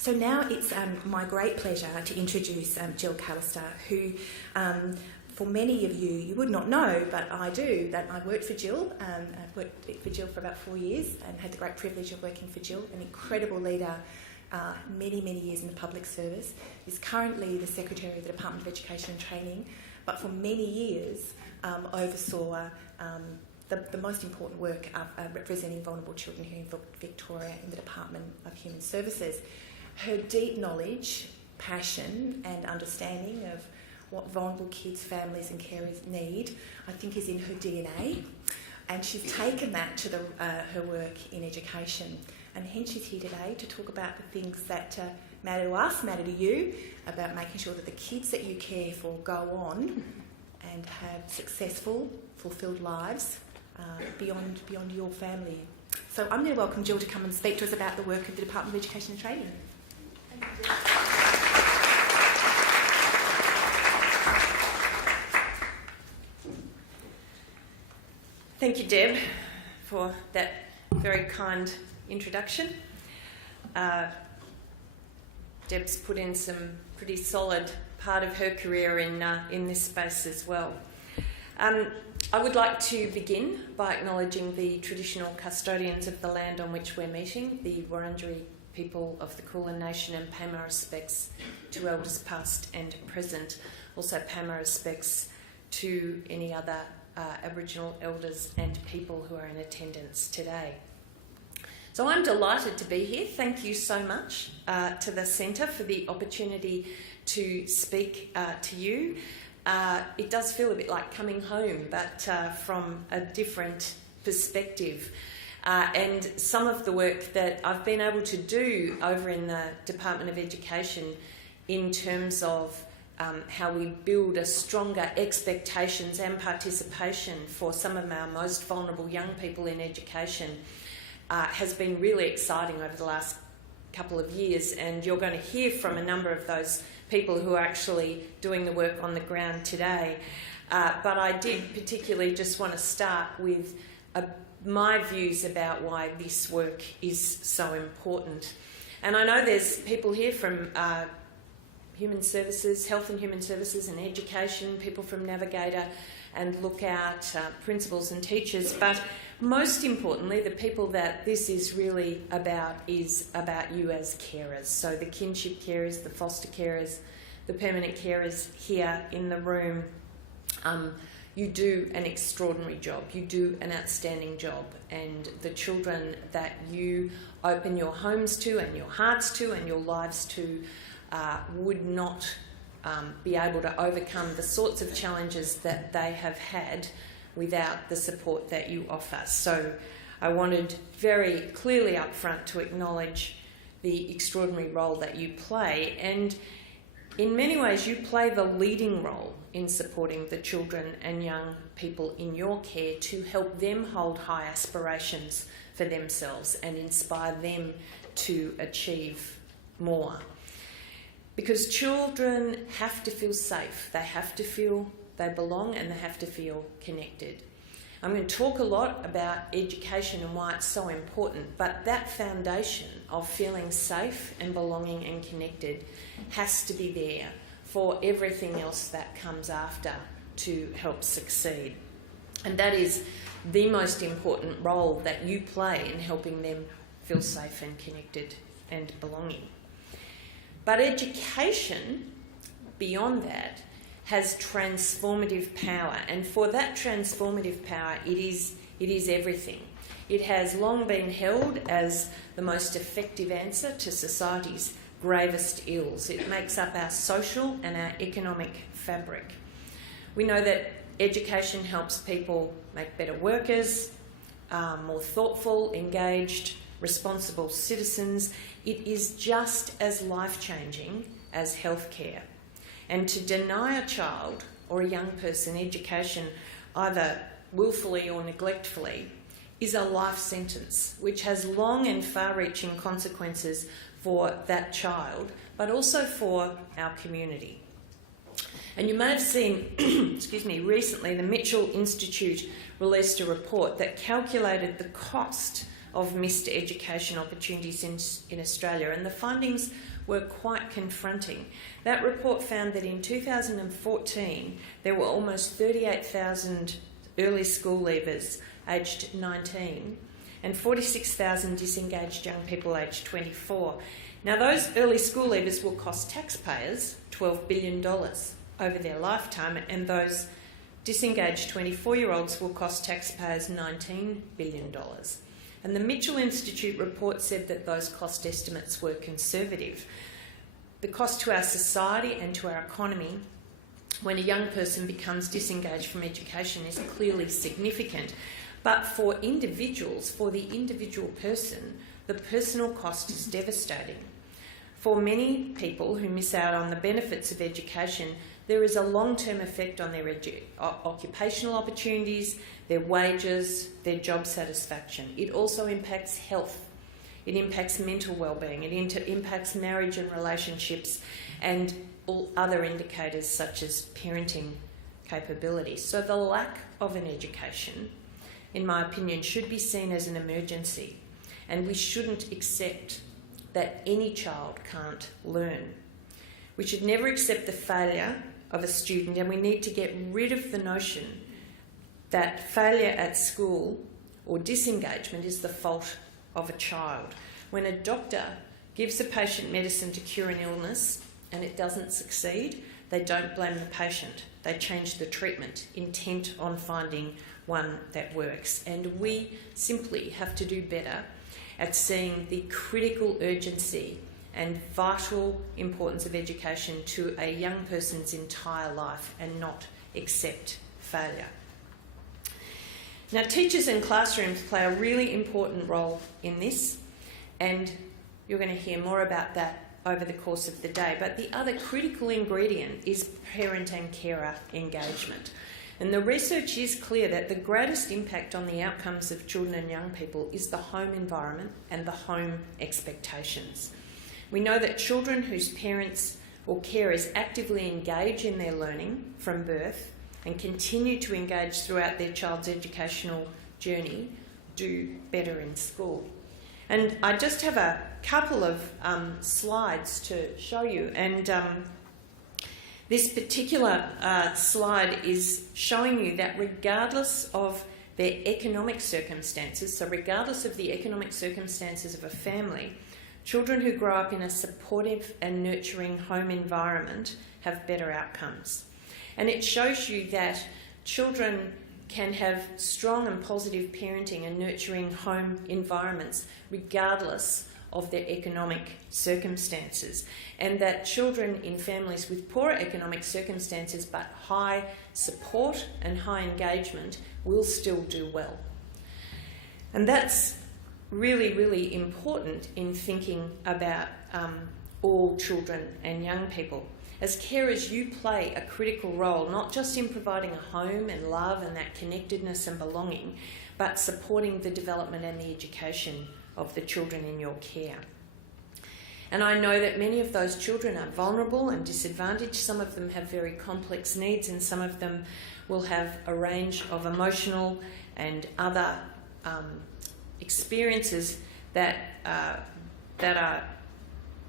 So now it's my great pleasure to introduce Gill Callister, who for many of you, you would not know, but I do, that I worked for Gill. I've worked for Gill for about 4 years and had the great privilege of working for Gill, an incredible leader, many, many years in the public service, is currently the Secretary of the Department of Education and Training, but for many years oversaw the most important work of representing vulnerable children here in Victoria in the Department of Human Services. Her deep knowledge, passion and understanding of what vulnerable kids, families and carers need, I think is in her DNA, and she's taken that to her work in education, and hence she's here today to talk about the things that matter to us, matter to you, about making sure that the kids that you care for go on and have successful, fulfilled lives beyond your family. So I'm going to welcome Gill to come and speak to us about the work of the Department of Education and Training. Thank you, Gill. Thank you, Deb, for that very kind introduction. Deb's put in some pretty solid part of her career in this space as well. I would like to begin by acknowledging the traditional custodians of the land on which we're meeting, the Wurundjeri people of the Kulin Nation, and pay my respects to elders past and present. Also pay my respects to any other Aboriginal elders and people who are in attendance today. So I'm delighted to be here. Thank you so much to the Centre for the opportunity to speak to you. It does feel a bit like coming home, but from a different perspective. And some of the work that I've been able to do over in the Department of Education in terms of how we build a stronger expectations and participation for some of our most vulnerable young people in education has been really exciting over the last couple of years, and you're going to hear from a number of those people who are actually doing the work on the ground today. But I did particularly just want to start with my views about why this work is so important. And I know there's people here from Human Services, Health and Human Services and Education, people from Navigator and Lookout, principals and teachers, but most importantly, the people that this is really about is about you as carers. So the kinship carers, the foster carers, the permanent carers here in the room, you do an extraordinary job. You do an outstanding job, and the children that you open your homes to and your hearts to and your lives to would not be able to overcome the sorts of challenges that they have had without the support that you offer. So I wanted very clearly up front to acknowledge the extraordinary role that you play, and in many ways you play the leading role in supporting the children and young people in your care to help them hold high aspirations for themselves and inspire them to achieve more. Because children have to feel safe, they have to feel they belong, and they have to feel connected. I'm going to talk a lot about education and why it's so important, but that foundation of feeling safe and belonging and connected has to be there for everything else that comes after to help succeed. And that is the most important role that you play in helping them feel safe and connected and belonging. But education, beyond that, has transformative power, and for that transformative power, it is everything. It has long been held as the most effective answer to society's gravest ills. It makes up our social and our economic fabric. We know that education helps people make better workers, more thoughtful, engaged, responsible citizens. It is just as life-changing as healthcare. And to deny a child or a young person education, either willfully or neglectfully, is a life sentence which has long and far-reaching consequences for that child, but also for our community. And you may have seen, recently the Mitchell Institute released a report that calculated the cost of missed education opportunities in Australia, and the findings were quite confronting. That report found that in 2014 there were almost 38,000 early school leavers aged 19 and 46,000 disengaged young people aged 24. Now, those early school leavers will cost taxpayers $12 billion over their lifetime, and those disengaged 24-year-olds will cost taxpayers $19 billion. And the Mitchell Institute report said that those cost estimates were conservative. The cost to our society and to our economy when a young person becomes disengaged from education is clearly significant. But for individuals, for the individual person, the personal cost is devastating. For many people who miss out on the benefits of education, there is a long-term effect on their occupational opportunities, their wages, their job satisfaction. It also impacts health. It impacts mental well-being. It impacts marriage and relationships and all other indicators such as parenting capability. So the lack of an education, in my opinion, should be seen as an emergency, and we shouldn't accept that any child can't learn. We should never accept the failure of a student, and we need to get rid of the notion that failure at school or disengagement is the fault of a child. When a doctor gives a patient medicine to cure an illness and it doesn't succeed, they don't blame the patient. They change the treatment, intent on finding one that works. And we simply have to do better at seeing the critical urgency and vital importance of education to a young person's entire life and not accept failure. Now, teachers and classrooms play a really important role in this, and you're going to hear more about that over the course of the day. But the other critical ingredient is parent and carer engagement. And the research is clear that the greatest impact on the outcomes of children and young people is the home environment and the home expectations. We know that children whose parents or carers actively engage in their learning from birth and continue to engage throughout their child's educational journey do better in school. And I just have a couple of slides to show you. And this particular slide is showing you that regardless of their economic circumstances, so regardless of the economic circumstances of a family, children who grow up in a supportive and nurturing home environment have better outcomes. And it shows you that children can have strong and positive parenting and nurturing home environments regardless of their economic circumstances, and that children in families with poorer economic circumstances but high support and high engagement will still do well. And that's really, really important in thinking about all children and young people. As carers, you play a critical role, not just in providing a home and love and that connectedness and belonging, but supporting the development and the education of the children in your care. And I know that many of those children are vulnerable and disadvantaged. Some of them have very complex needs, and some of them will have a range of emotional and other experiences that are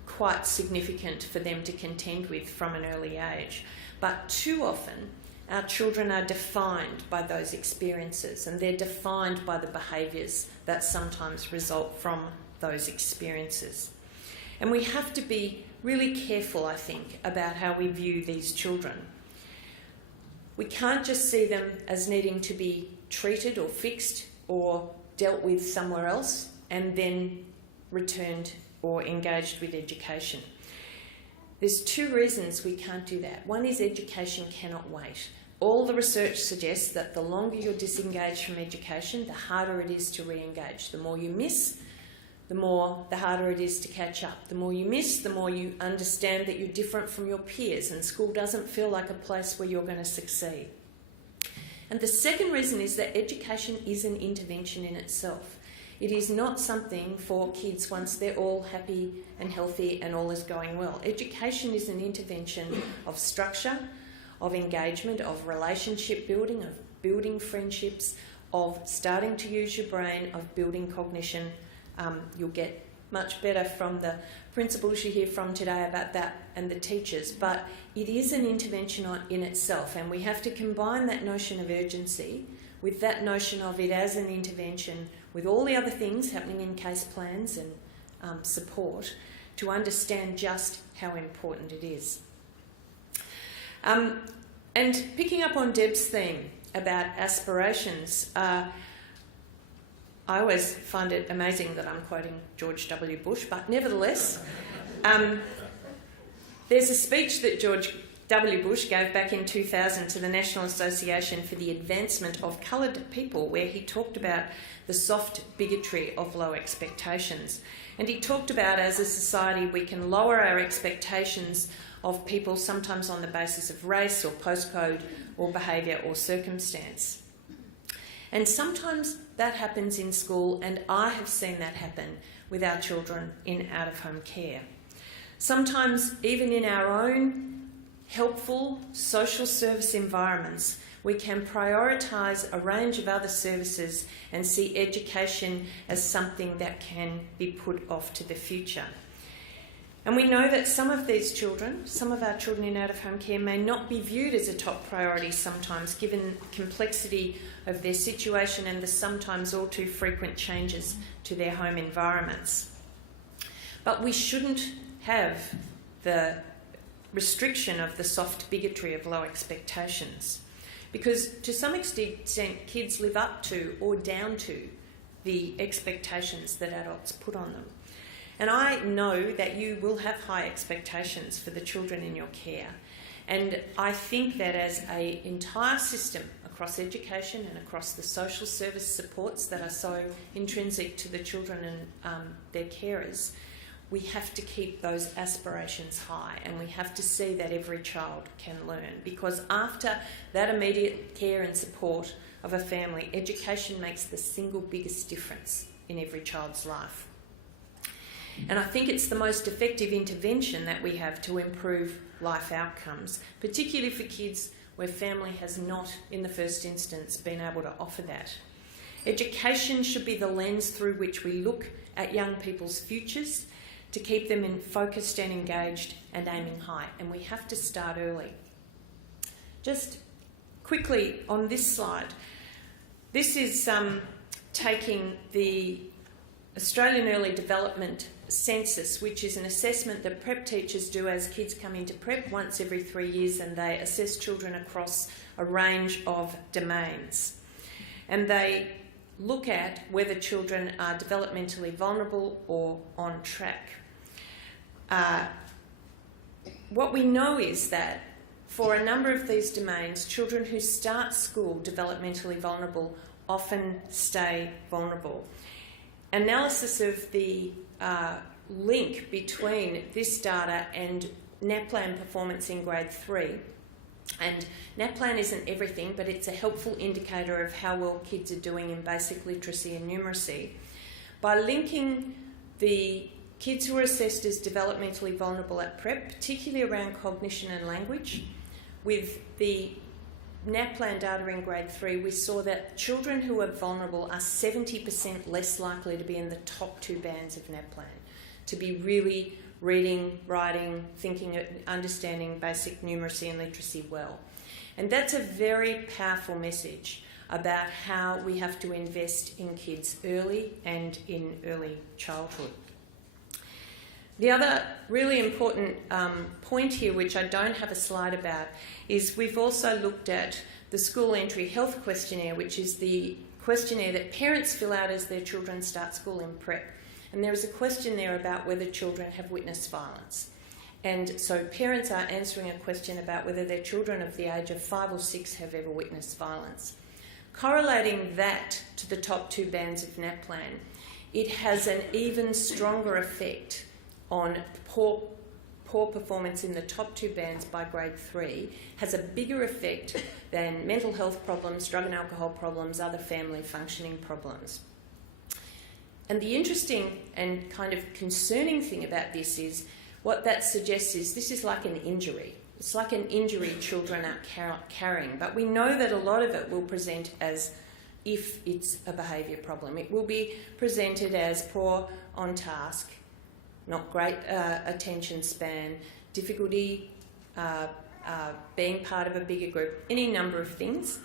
quite significant for them to contend with from an early age. But too often, our children are defined by those experiences, and they're defined by the behaviours that sometimes result from those experiences. And we have to be really careful, I think, about how we view these children. We can't just see them as needing to be treated or fixed or dealt with somewhere else and then returned or engaged with education. There's two reasons we can't do that. One is education cannot wait. All the research suggests that the longer you're disengaged from education, the harder it is to re-engage. The more you miss, the harder it is to catch up. The more you miss, the more you understand that you're different from your peers, and school doesn't feel like a place where you're going to succeed. And the second reason is that education is an intervention in itself. It is not something for kids once they're all happy and healthy and all is going well. Education is an intervention of structure, of engagement, of relationship building, of building friendships, of starting to use your brain, of building cognition. You'll get much better from the principals you hear from today about that and the teachers, but it is an intervention in itself, and we have to combine that notion of urgency with that notion of it as an intervention with all the other things happening in case plans and support to understand just how important it is. And picking up on Deb's theme about aspirations, I always find it amazing that I'm quoting George W. Bush, but nevertheless, there's a speech that George W. Bush gave back in 2000 to the National Association for the Advancement of Coloured People, where he talked about the soft bigotry of low expectations. And he talked about, as a society, we can lower our expectations of people sometimes on the basis of race or postcode or behaviour or circumstance. And sometimes that happens in school, and I have seen that happen with our children in out-of-home care. Sometimes even in our own helpful social service environments, we can prioritise a range of other services and see education as something that can be put off to the future. And we know that some of these children, some of our children in out-of-home care, may not be viewed as a top priority sometimes, given the complexity of their situation and the sometimes all too frequent changes to their home environments. But we shouldn't have the restriction of the soft bigotry of low expectations, because to some extent kids live up to or down to the expectations that adults put on them. And I know that you will have high expectations for the children in your care. And I think that as an entire system across education and across the social service supports that are so intrinsic to the children and their carers, we have to keep those aspirations high, and we have to see that every child can learn, because after that immediate care and support of a family, education makes the single biggest difference in every child's life. And I think it's the most effective intervention that we have to improve life outcomes, particularly for kids where family has not, in the first instance, been able to offer that. Education should be the lens through which we look at young people's futures to keep them focused and engaged and aiming high, and we have to start early. Just quickly on this slide, this is taking the Australian Early Development Census, which is an assessment that prep teachers do as kids come into prep once every 3 years, and they assess children across a range of domains. And they look at whether children are developmentally vulnerable or on track. What we know is that for a number of these domains, children who start school developmentally vulnerable often stay vulnerable. Analysis of the link between this data and NAPLAN performance in grade 3. And NAPLAN isn't everything, but it's a helpful indicator of how well kids are doing in basic literacy and numeracy. By linking the kids who are assessed as developmentally vulnerable at prep, particularly around cognition and language, with the NAPLAN data in grade 3, we saw that children who are vulnerable are 70% less likely to be in the top 2 bands of NAPLAN, to be really reading, writing, thinking, understanding basic numeracy and literacy well. And that's a very powerful message about how we have to invest in kids early and in early childhood. The other really important point here, which I don't have a slide about, is we've also looked at the School Entry Health Questionnaire, which is the questionnaire that parents fill out as their children start school in prep. And there is a question there about whether children have witnessed violence. And so parents are answering a question about whether their children of the age of 5 or 6 have ever witnessed violence. Correlating that to the top 2 bands of NAPLAN, it has an even stronger effect on poor performance in the top 2 bands by grade 3, has a bigger effect than mental health problems, drug and alcohol problems, other family functioning problems. And the interesting and kind of concerning thing about this is what that suggests is this is like an injury. It's like an injury children are carrying, but we know that a lot of it will present as if it's a behaviour problem. It will be presented as poor on task, not great attention span, difficulty being part of a bigger group, any number of things.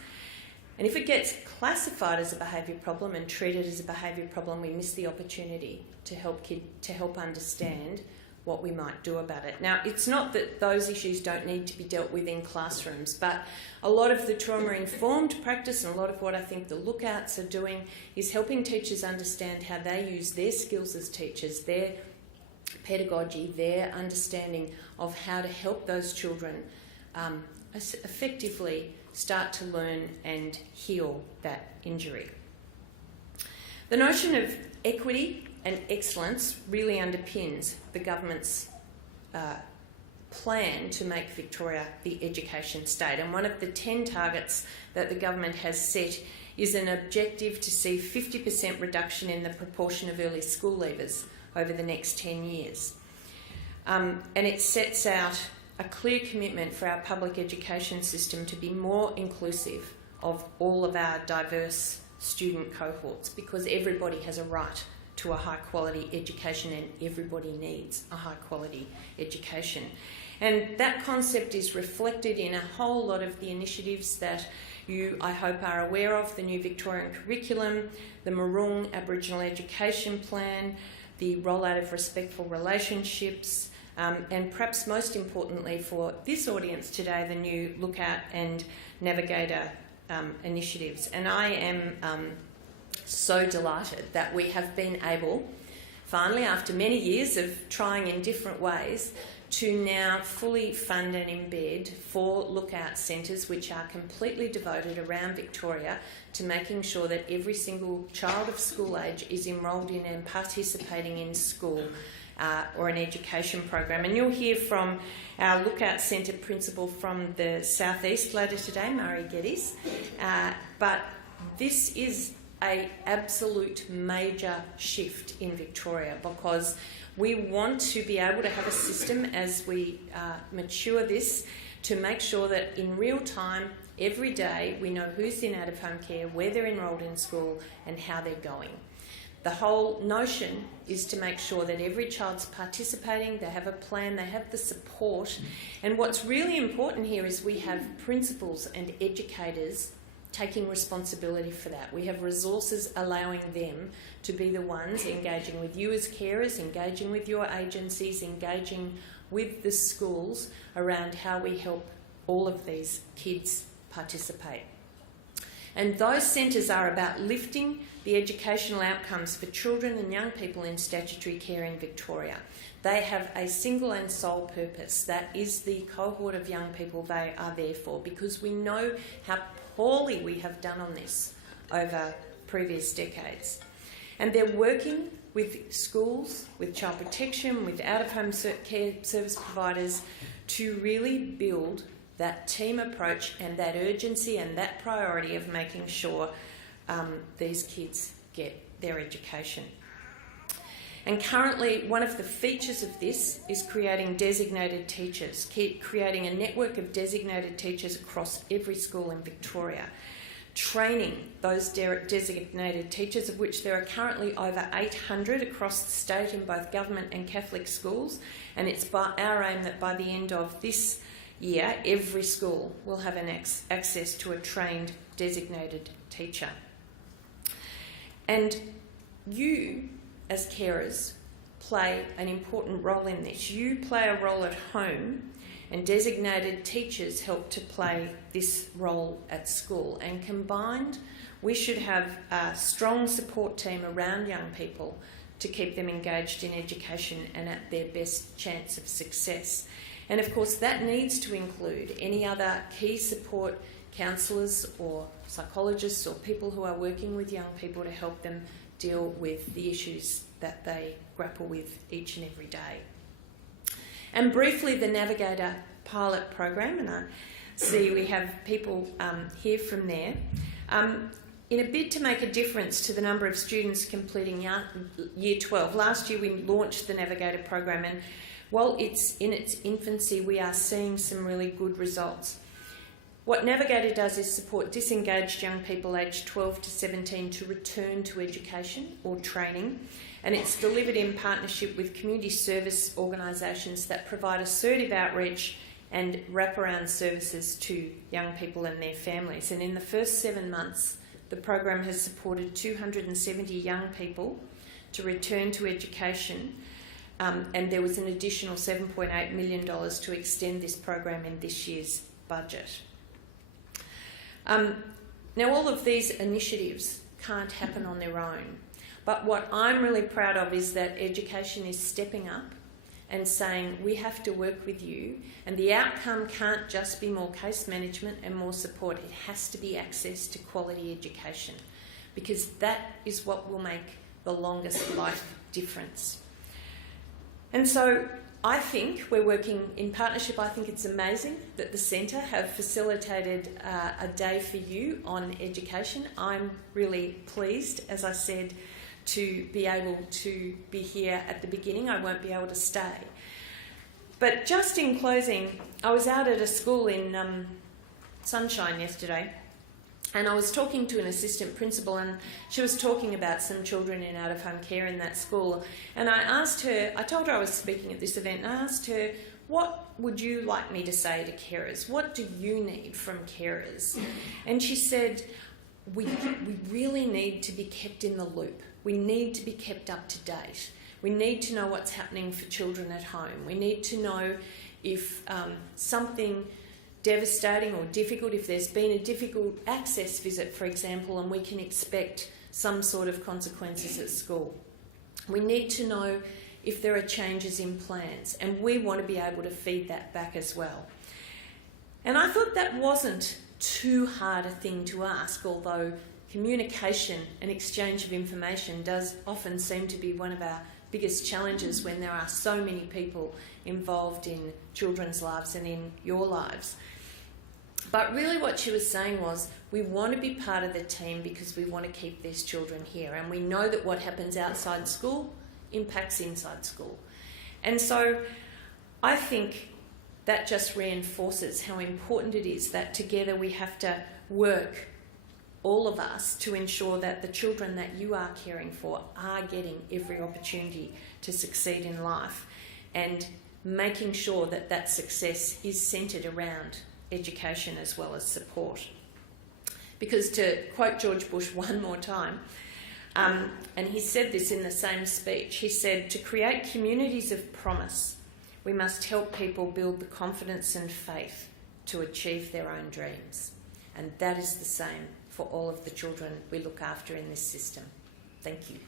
And if it gets classified as a behaviour problem and treated as a behaviour problem, we miss the opportunity to help understand what we might do about it. Now, it's not that those issues don't need to be dealt with in classrooms, but a lot of the trauma-informed practice and a lot of what I think the lookouts are doing is helping teachers understand how they use their skills as teachers, their pedagogy, their understanding of how to help those children effectively start to learn and heal that injury. The notion of equity and excellence really underpins the government's plan to make Victoria the education state. And one of the 10 targets that the government has set is an objective to see 50% reduction in the proportion of early school leavers over the next 10 years. And it sets out a clear commitment for our public education system to be more inclusive of all of our diverse student cohorts, because everybody has a right to a high quality education and everybody needs a high quality education. And that concept is reflected in a whole lot of the initiatives that you, I hope, are aware of: the new Victorian curriculum, the Marung Aboriginal Education Plan, the rollout of respectful relationships, and perhaps most importantly for this audience today, the new Lookout and Navigator initiatives. And I am so delighted that we have been able, finally, after many years of trying in different ways, to now fully fund and embed 4 lookout centres which are completely devoted around Victoria to making sure that every single child of school age is enrolled in and participating in school or an education program. And you'll hear from our Lookout Centre principal from the southeast later today, Murray Geddes. But this is an absolute major shift in Victoria, because we want to be able to have a system as we mature this to make sure that in real time, every day, we know who's in out-of-home care, where they're enrolled in school and how they're going. The whole notion is to make sure that every child's participating, they have a plan, they have the support. And what's really important here is we have principals and educators taking responsibility for that. We have resources allowing them to be the ones engaging with you as carers, engaging with your agencies, engaging with the schools around how we help all of these kids participate. And those centres are about lifting the educational outcomes for children and young people in statutory care in Victoria. They have a single and sole purpose. That is the cohort of young people they are there for, because we know how poorly we have done on this over previous decades. And they're working with schools, with child protection, with out-of-home care service providers to really build that team approach and that urgency and that priority of making sure these kids get their education. And currently, one of the features of this is creating designated teachers, creating a network of designated teachers across every school in Victoria, training those designated teachers, of which there are currently over 800 across the state in both government and Catholic schools. And it's our aim that by the end of this year, every school will have an access to a trained designated teacher. And you, as carers, play an important role in this. You play a role at home, and designated teachers help to play this role at school. And combined, we should have a strong support team around young people to keep them engaged in education and at their best chance of success. And of course, that needs to include any other key support counsellors or psychologists or people who are working with young people to help them deal with the issues that they grapple with each and every day. And briefly, the Navigator pilot program, and I see we have people here from there. In a bid to make a difference to the number of students completing Year 12, last year we launched the Navigator program, and while it's in its infancy, we are seeing some really good results. What Navigator does is support disengaged young people aged 12 to 17 to return to education or training, and it's delivered in partnership with community service organisations that provide assertive outreach and wraparound services to young people and their families. And in the first 7 months, the program has supported 270 young people to return to education, and there was an additional $7.8 million to extend this program in this year's budget. Now, all of these initiatives can't happen on their own, but what I'm really proud of is that education is stepping up and saying we have to work with you, and the outcome can't just be more case management and more support. It has to be access to quality education, because that is what will make the longest life difference. And so I think we're working in partnership. I think it's amazing that the Centre have facilitated a day for you on education. I'm really pleased, as I said, to be able to be here at the beginning. I won't be able to stay. But just in closing, I was out at a school in Sunshine yesterday, and I was talking to an assistant principal, and she was talking about some children in out-of-home care in that school. And I asked her, I told her I was speaking at this event, and I asked her, what would you like me to say to carers? What do you need from carers? And she said, we really need to be kept in the loop. We need to be kept up to date. We need to know what's happening for children at home. We need to know if something devastating or difficult, if there's been a difficult access visit, for example, and we can expect some sort of consequences at school. We need to know if there are changes in plans, and we want to be able to feed that back as well. And I thought that wasn't too hard a thing to ask, although communication and exchange of information does often seem to be one of our biggest challenges when there are so many people involved in children's lives and in your lives. But really what she was saying was, we want to be part of the team because we want to keep these children here, and we know that what happens outside school impacts inside school. And so I think that just reinforces how important it is that together we have to work, all of us, to ensure that the children that you are caring for are getting every opportunity to succeed in life, and making sure that that success is centred around education as well as support. Because, to quote George Bush one more time, and he said this in the same speech, he said, to create communities of promise, we must help people build the confidence and faith to achieve their own dreams. And that is the same for all of the children we look after in this system. Thank you.